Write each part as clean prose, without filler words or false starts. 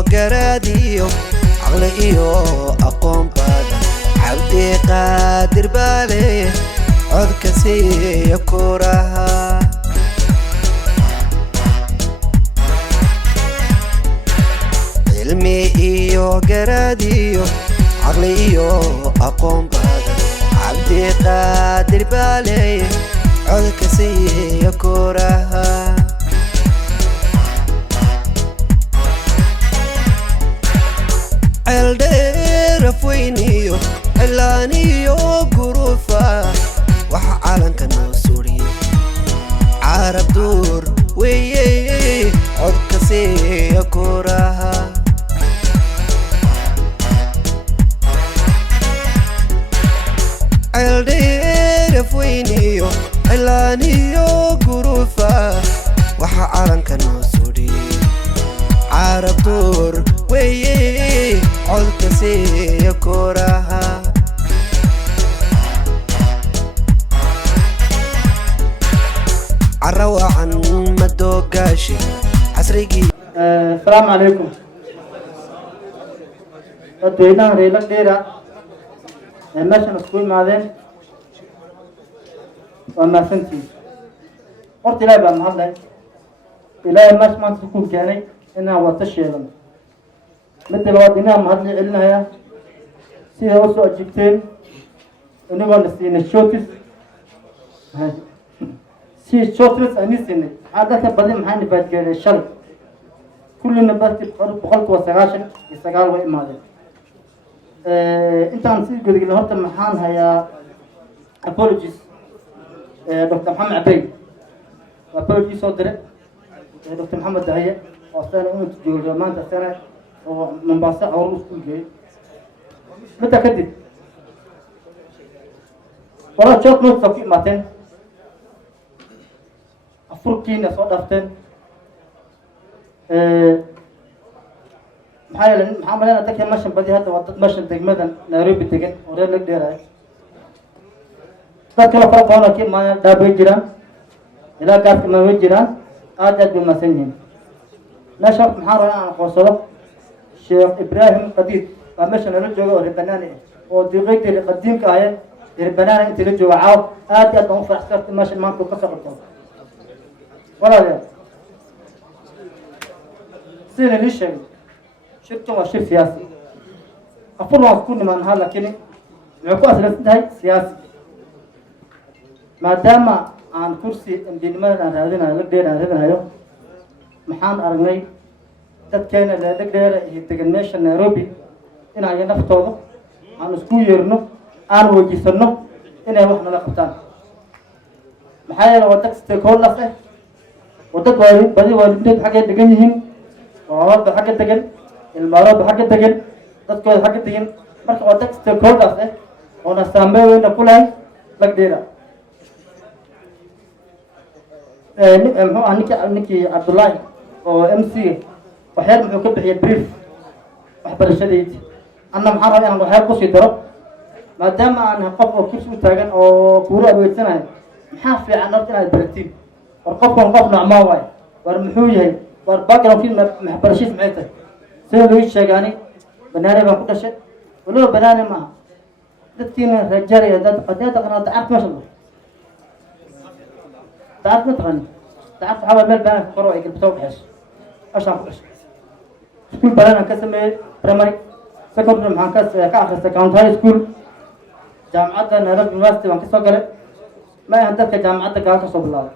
قراديو عقليو أقوم بادا عبدي قادر بالي عود كسي كورها علمي إيو قراديو عقليو أقوم بادا عبدي قادر بالي عود كسي كورها الدير فوينيو علانيو قروفا وح عالن كانو سوري عرب دور ويي عود كسي كورها الدير فوينيو علانيو قروفا وح عالن كانو سوري عرب دور ويي عود كسي كورها عروة عن مدوقاشي عسريقي. السلام عليكم. dadweynaha reer Lagdheera ee meeshan isku imaadeen waa mahadsantihiin. horta ilaahay baa mahadlay. ilaahay meesha maanta ku keenay inaan wada sheegano. midda labaad inaan mahad celinayaa sida u soo ajibteen inagoo la siinay shootis si shootis aan siinay dadka badan maxaan dhibaatgeeyay shalay kullina basti boqolkiiba 99 way imaadeen. intaan si gudagelin horta maxaan hayaa apologies Dr. Maxamed Abey apologies soo diray Dr. Maxamed Dahiye oo sana uu joogo maanta sana oo Mombasa oo isku geeyay mid kadib wala joog noo soo imaatay afurkiina soo dhafteen maxaa malena dadka meeshan badi hadda waa dad meeshan degmadan Nairobi degan oo reer Lagdheera dad kale fara badan oo ma dhaabay jiraan ilaa gaarka ma way jiraan aad bay masan yihiin meesha maxaa rabaa aan qoosado Sheekh Ibrahim Qadiid waa meesha la joogo oo Banaani oo diiqeydii qadiimka ahayd Banaani inta la joogo caaw aad u faraxsan meesha maanta ka socoto walaalayaal sida la sheegay shirkan waa shir siyaasi afur waa ku niman hal laakiin wuxuu ku aslaysan siyaasi maadaama aan kursi indinimada aan raadinayo Lagdheera aan raadinayo maxaan aragnay dadkeena Lagdheera iyo degan meesha Nairobi inay naftooda aan isku yeerno aan wajisano inay wax nala qabtaan maxaa yeelay wada stakeholders wada badi waalidin xagga degan yihiin oo xagga degan ilmaarada xagga degan dadkooda xagga degan marka wada stakeholders oo na saameeyna kulay Lagdheera ninkii Abdullahi oo MC waxyar muxuu ka bixiyay brief waxbarashadeedii anna maxaan rabaa inaan waxyar ku sii daro maadaama aan qof oo kursi u taagan oo kuuro aweedsanayo maxaa fiican horta inaad baratiin war qofkan qof nocmaa waay war muxuu yahay war background waxbarashadiis maxay tahay sida loo sheegaani Banaani baan ku dhashay waliba Banaani maaha dadkiina rajaariya dad qadiyada qanaad ark ma sha تعرف متغني تعرف حاول مال بنات قروي قلب توب حش عشان كل سكول بلان كسمة بريمري سكندري مع كاس كآخر سكاند هاي سكول جامعة نهرب يونيفرسيتي وان كسر قلة ما يهدف كجامعة كآخر صوب الله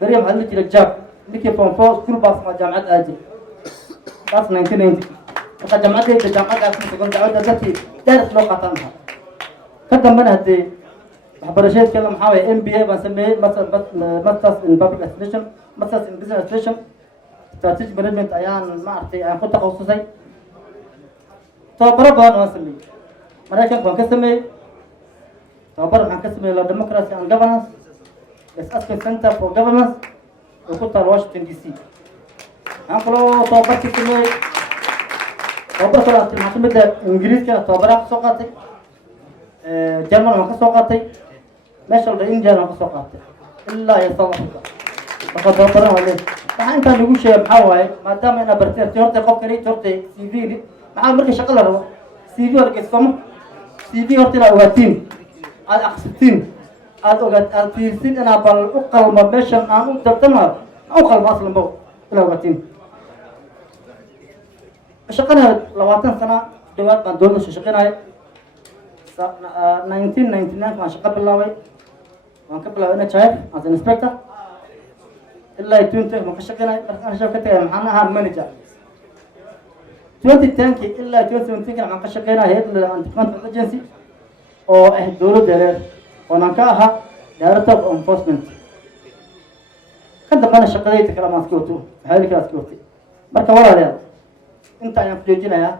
بريم هذي ترى جاب نيكي فون فو سكول باس مع جامعة أجي باس 1990 وكان جامعة كجامعة كآخر سكول جامعة ذاتي درس لو قطعنها كده من هدي waxbarashada kale maxaa way MBA baan sameeyay masters in public administration masters in business administration strategic management ayaan maartay aan ku takhasusay tababaro badan waan sameeyay Mareykanka waan ka sameeyay tababar waxaan ka sameeyay la democracy and governance Assessment Center for Governance oo ku taal Washington DC aan kaloo tababar ka sameeyay tababar kale maxaa kamid ah Ingiriiska tababar ka soo qaatay German waan ka soo qaatay meesha India waan ka soo qaatay ilaa iyo South Africa marka tababar waan leeyahay waxaan intaan lagu sheegay maxaa waaye maadaama inaa barteen horta qofkani horta CV maxaa marka shaqo la rabo CV wargeysamo CV horta inaa ogaatiin aad aqsitiin aad ogaat aad fiirsin inaa bal u qalmo meeshan aan u tartamayo aan u qalmo aslanba inaa ogaatiin shaqana 20 sano dhawaad baan dowladda shaqeynaya 1999 baan shaqo bilaabay waan ka bilaabay NHIF as an inspector ilaa 20 ma ka shaqeynay markaan shaqo ka tagay maxaan ahaa manager 2010 ilaa 2017 waxaan ka shaqeynay hay'adda anti-corruption agency oo ah dowladda reer oo ka ahaa director of enforcement kan dambana shaqadayda kala ma iska wato waxay kala iska watay marka walaalayaal inta ayaan ku joojinayaa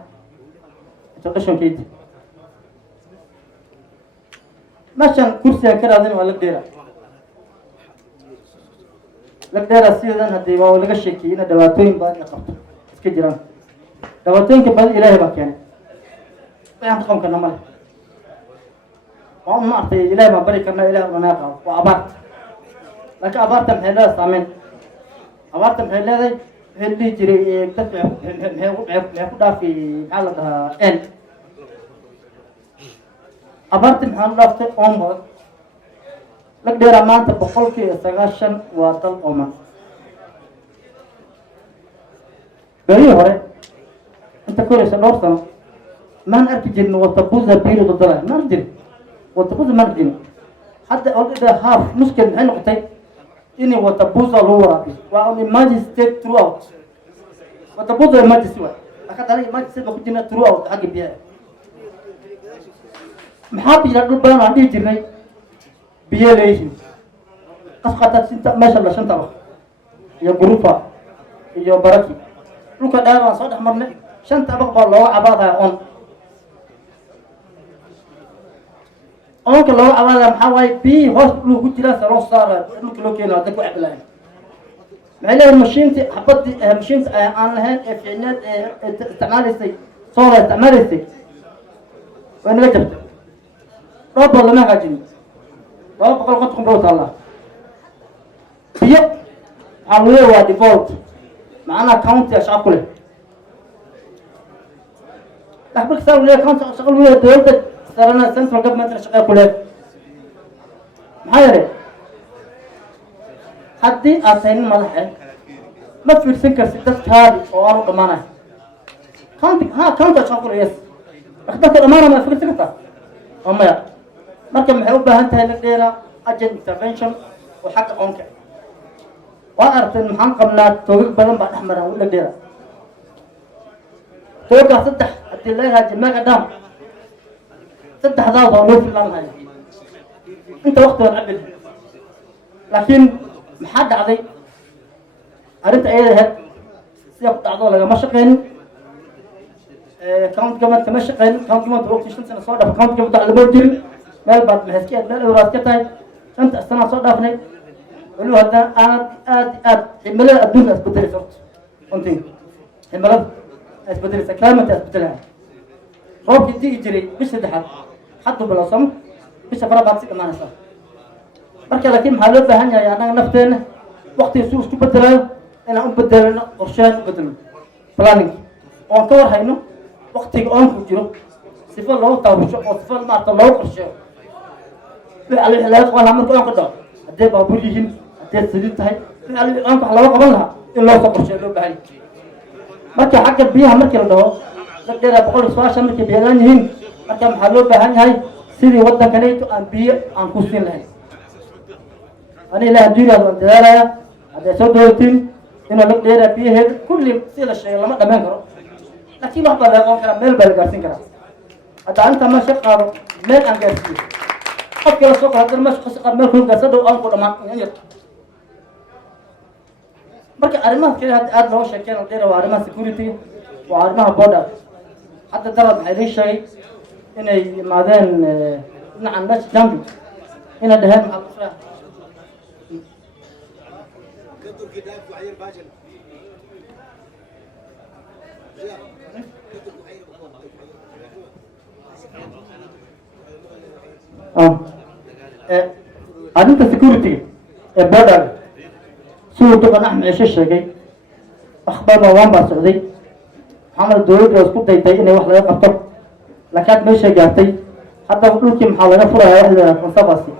introduction-keeda meeshan kursiga ka raadin waa la dheera sidan haddii waa laga sheekiyey ina dhibaatooyin badan ay qabto iska jiraan dhibaatooyinka badan ilaahay baa keenay waxaan ka qaban karna male waa un maartay ilaahay baan bari karna ilahay unanaa qaabo waa abaarta laakiin abaarta maxay leedahay saameyn abaarta maxay leedahay waxay dhihi jiray dadka maxay ku dhaafi maxaa la dhahaa n abaarta maxaa u dhaaftay oon badan lag dheeraa maanta 90% waa dal ooman berihii hore inta koraysa dhowr sano maan arki jirin watabuza biiro dadala ma arki jirin watabuza ma arki jirin hadda already half nuskeed maxay noqotay inay watabuza loo waraabiyo waa un emergency state throughout watabuza emergency waay laakiin hadana emergency state ku jirna throughout xagga biyaha maxaa jira dhul badan aan dhihi jirnay biyo leeyihiin qasqata sinta meesha la shanta ba iyo gurufa iyo baraki dhulka dheer waan soo dhex marnay shanta abaq baa looga cabaadaya onka looga cabaadaya maxaa waaye biyi hoos dhulka ku jiraan se loo saara dhulka loo keena dadku cabilayan maxay leeyihin mashiintii xabadii mashiinta aan lahayn ee ficneed ee isticmaalaysay soola isticmaalaysay way naga jabtay dhowr bood lama hagaajin 250 kun taala biyo waxaa waa default macnaha county shaqo ku leh laakiin saa leeyahay county shaqo ku leh dowladda sarana central government shaqo ku leh maxaa yeelay haddii aad tahay madaxe ma fiirsan kartid dadkaadi oo aanu dhamaanahay county shaqo ku leh yes laakiin dadka dhamaana ma fiirsan kartaa oo maya marka maxay u baahan tahay la dheera agent intervention oo xagga onka waa aragteen maxaan qabnaa toogag badan baa dhex maraan la dheera toogaa 3 haddii la hagaajiyo mega dam 3daas oo loo filan lahay inta waqti waan cabil laakiin maxaa dhacday arrinta ayada ahayd sida ku dhacdo lagama shaqeynin county government kama shaqeynin county government waqti 5 sano soo dhaaf county government lama jirin meel baad maxaskiyaad meel awraad ka tahay 5 sano soo dhaafnay waliba hadda aad cimilada adduunka isbedelaysa runtii cimilada isbedelaysa climate isbedelaya roobkii digi jiray bisha 3 hadda bilowsamo bisha farabaad si dhamaanaysa marka laakiin maxaa loo baahan yahay annaga nafteena waqtiga suu isku bedelayo inaan u bedelno qorsheyn u bedelno planning oon ka war hayno waqtiga oonku jiro sifo loogu taabusho oo sifo maarta loogu qorsheeyo wixii laga qaban lahaa marka oonka dhaco haddee baabuur yihiin haddee saliid tahay wixii oonka wax looga qaban lahaa in loo soo qorsheeyo loo baahan marka xagga biyaha markii la dhaho dad dheeraa 100 markay biyo laan yihiin marka maxaa loo baahan yahay sidii waddankanayto aan biyo aan ku siin lahayn ani ilaahay duuliyaad waan dadaalaya hadday soo dooratiin inuu la dheeraa biyaheeda kulli si la sheegay lama dhammayn karo laakiin wax baa laga qaban karaa meel baa la gaarsiin karaa hadda inta ma shaq qaado meel aan gaarsiiyo qofkii la soo qaado ma shaqo qaado meel ku gaarsan dhow aan ku dhamaan in yar marka arrimaha kale hadda aad loo sheekeen oo dheeraa waa arrimaha security waa arrimaha border hadda dalad maxay idin sheegay inay yimaadeen dhinacan meesha jambi inay dhaheen maxaa ku filan arrinta security ee border سوق طبعا أحمد عيش الشقي أخبار موان بسعودي محمد الدولة يسكت دايتين واحد يقطع لكن مش جاتي حتى بقول كم حاولنا فرع واحدة كونسباسي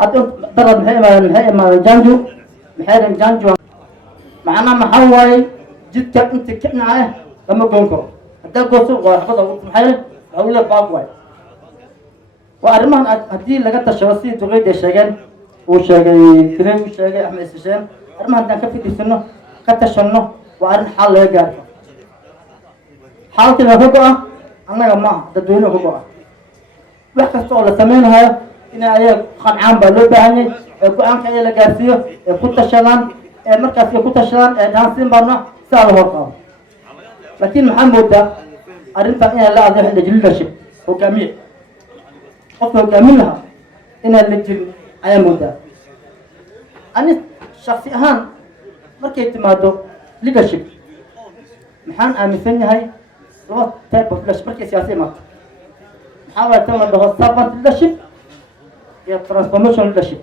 حتى درد محي ما جانجو محي جانجو معنا محاوي جد أنت كنا عليه لما قنكر هذا قصة وحفظه محي أقول لك باقوي وأرمان هدي لقيت الشخصية تغيد الشجن وشجع كريم وشجع أحمد السجن أرمان كان كفي السنة كتشنه وأرن حال يجار حال كذا هو أنا جماعة تدوينه هو وحكي على ثمنها إن أيه خان عام بلو بهني كأن كأيه لجاسيه كنت شلان مركز كنت شلان ناسين برنا سال هو لكن محمد ده أرنت إن لا هذا عند جلدة هو جميع قفه كاملها إن اللي أي مدة أنا شخصي أهم مركز تمادو leadership محن أمثلني هاي لو تابع فلاش مركز سياسي ما حاول تمام ده صفة leadership يا transformation leadership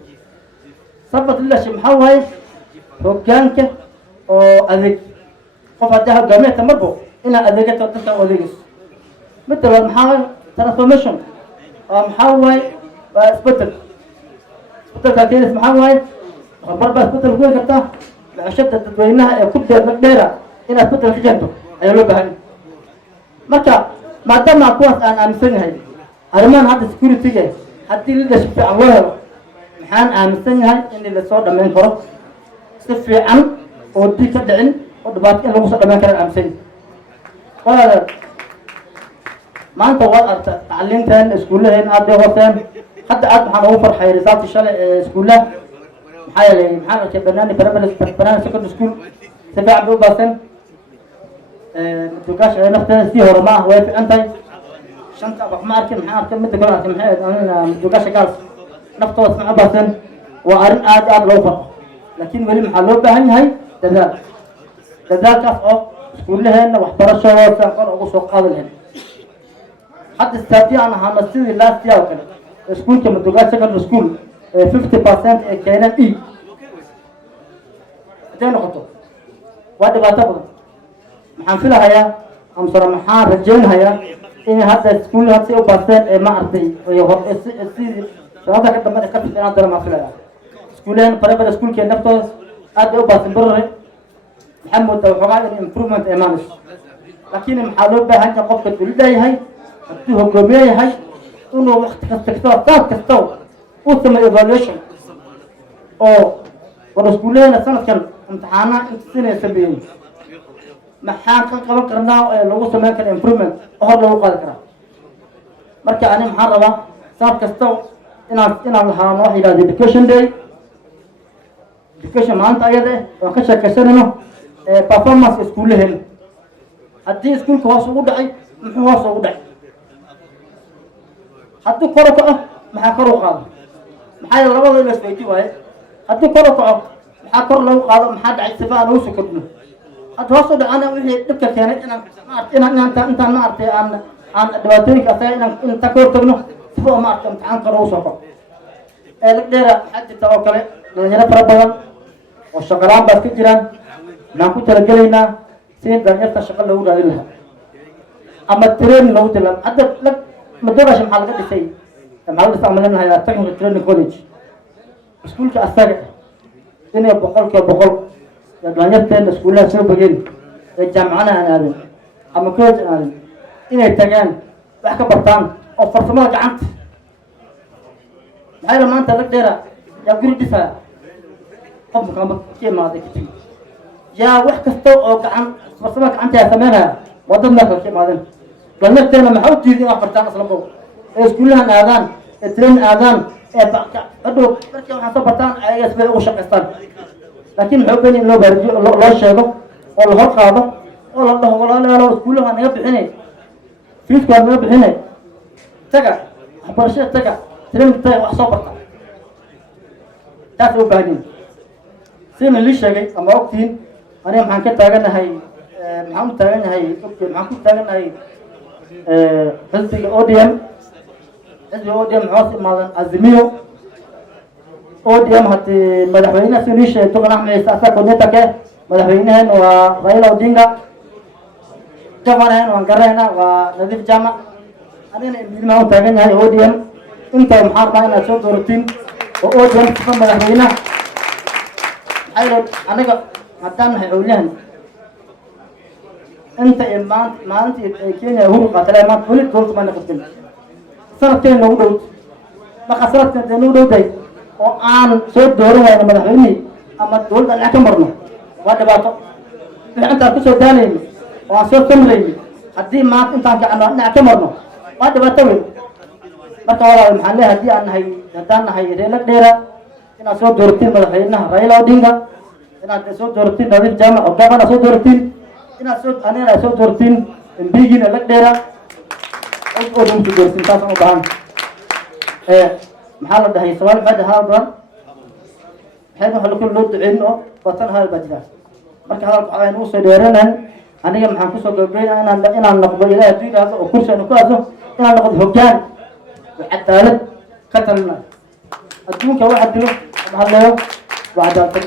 صفة leadership محاول هاي هو كانك أو أذيك قفه ده جميع تمربو إن أذيك تطلع أذيكس مثل محاول transformation محاول سبتل كاتينس محاول خبر بس سبتل كل كتا عشان تدوينها كل مقدرة إن سبتل في جنته أيوة بهني متى ما دام أقوى أنا أمسنها أرمان هذا security جاي حتى اللي شفت الله محن أمسنها إن اللي صار من فرق سفي عن ودي كدعن ودبات إنه وصل ما كان أمسن ولا ما أنت وقت تعلمتن سكولهن أبدي وقتن حتى أد محن فرح رسالة الشلة سكوله محل كبرنامج برنامج سكول سكول سبع بوباسن متوقعش أنا نختار سيه ورماه ويف أنتي شنطة بحماركن محاركن متقولها كم حيد أنا متوقعش قال نفتوس مع باسن وأرن أد لو فرق لكن ولي محلو بهني هاي تذاك كف سكولهن وحبر الشواذ سافر أو سوق قابلهن حتى استطيع أنا همسير لا استيا وكذا سكول كم متوقعش كان سكول 50% كائنات إيه ده نقطة وده بعتبر محنفلها يا أم صار محار رجال هيا إن هذا سكول هذا سيو بسيط ما أرتي ويهرب هذا كده ما ذكرت أنا ترى ما فيها سكولين بريبة سكول كي نفتح هذا بس برا محمد وحقائق improvement إيمانش لكن محلول به هني قفة الولدة هاي التوه قومية هاي إنه وقت كستو وثم evaluation أو ورسكولين السنة كان امتحانا سنة سبعين محان كان قبل كرنا لو سمع كان improvement أهرب لو قال كرا مركا أنا محاربة سنة كستو إن لها نوع إلى education day education ما أنت أيده وكشة كسرنا performance سكولهن هدي سكول كواس ودعي محواس ودعي هدي كرة محاكرة قال محايا لبض إلى سبيتي واي هدي كرة محاكرة لو قال محاد عيد سفاء لو سكبنا هدي وصل أنا وحي دكتور كانت أنا أنت ما أعرف عن دواتيك أثناء أنت كورتنا سفاء ما أعرف عن كروسة الديرة حد توكل لأننا فربنا والشغلان بس كجيران ناكو ترجلينا سين دنيا تشغل له دليلها أما ترين لو تلام هذا لك مدرسة محلقة دسي محل استعملنا هي تكنيكال تريننج كوليج سكول كأثر إني بقول دنيا تين سكولها سو بجين الجامعة أنا هذا أما كوليج أنا إني تجان بحكي برتان أو فرصة جعنت هاي لما أنت لك ديرة يا قريب دفاع قبل كم كي ما ذيك يا وحدة أو عن فرصة أنت يا ثمنها وضمنا كي ما ذن قلنا تنا محاول تيجي ما فرتان أصلا بو إيش كلها آذان الترين آذان أدو بركة حسب برتان أي اسمه وشقستان لكن حبني إنه برجع الله شيء ولا هرق هذا ولا الله ولا لا كلها أنا يبحني فيش كان يبحني تجا برشة تجا ترين تجا وحسب برتان تاسو بعدين سين اللي شيء أما وقتين أنا محن كتاعنا هاي محن تاعنا هاي محن تاعنا هاي حزب الأوديم حزب الأوديم عاصم مالن أزميو ODM hati madaxweynaha Sunish Tugan Axmed Ciise asaa koordinator ka madaxweynahan waa Raila Odinga governor waan garanayna waa Nadiif Jaamac anina midnimo u taagan yahay ODM inta maxaa rabaa inaad soo dooratiin oo ODM ka madaxweynaha ayro anaga haddaan nahay howlahan انت ما انت كينيا هو قاتل ما تقول دولت ما نقدم سنتين لو دوت ما خسرت لو دوتي وان سو دور وين مدحوني اما دولت انا كمرنا وهذا باطو انت كسو دالين واسو تملي hadii maanta intaan gacno ina kamarno waa dhibaatooyin marka walaal maxaan leeyahay haddaan nahay reelo dheera inaad soo dooratiin madaxweynaha Raila Odinga inaad soo dooratiin Nadiif Jaamac oo gabadha soo dooratiin inaad soo dooratiin MPgina la dheera oo dhanku doortin taas oo baahan maxaa la dhahay su'aal maxay hadaan waxaan waxa loo duceyn oo watan hal bajda marka hadalku waxaan u soo dheeranayn aniga maxaan ku soo gabagabeynayaa inaan noqdo ilaahay diinaha oo kursiga ku aso inaan noqdo hoggaan cadaalad ka talna adduunka waxa dilo maxaa leeyo waa cadaalad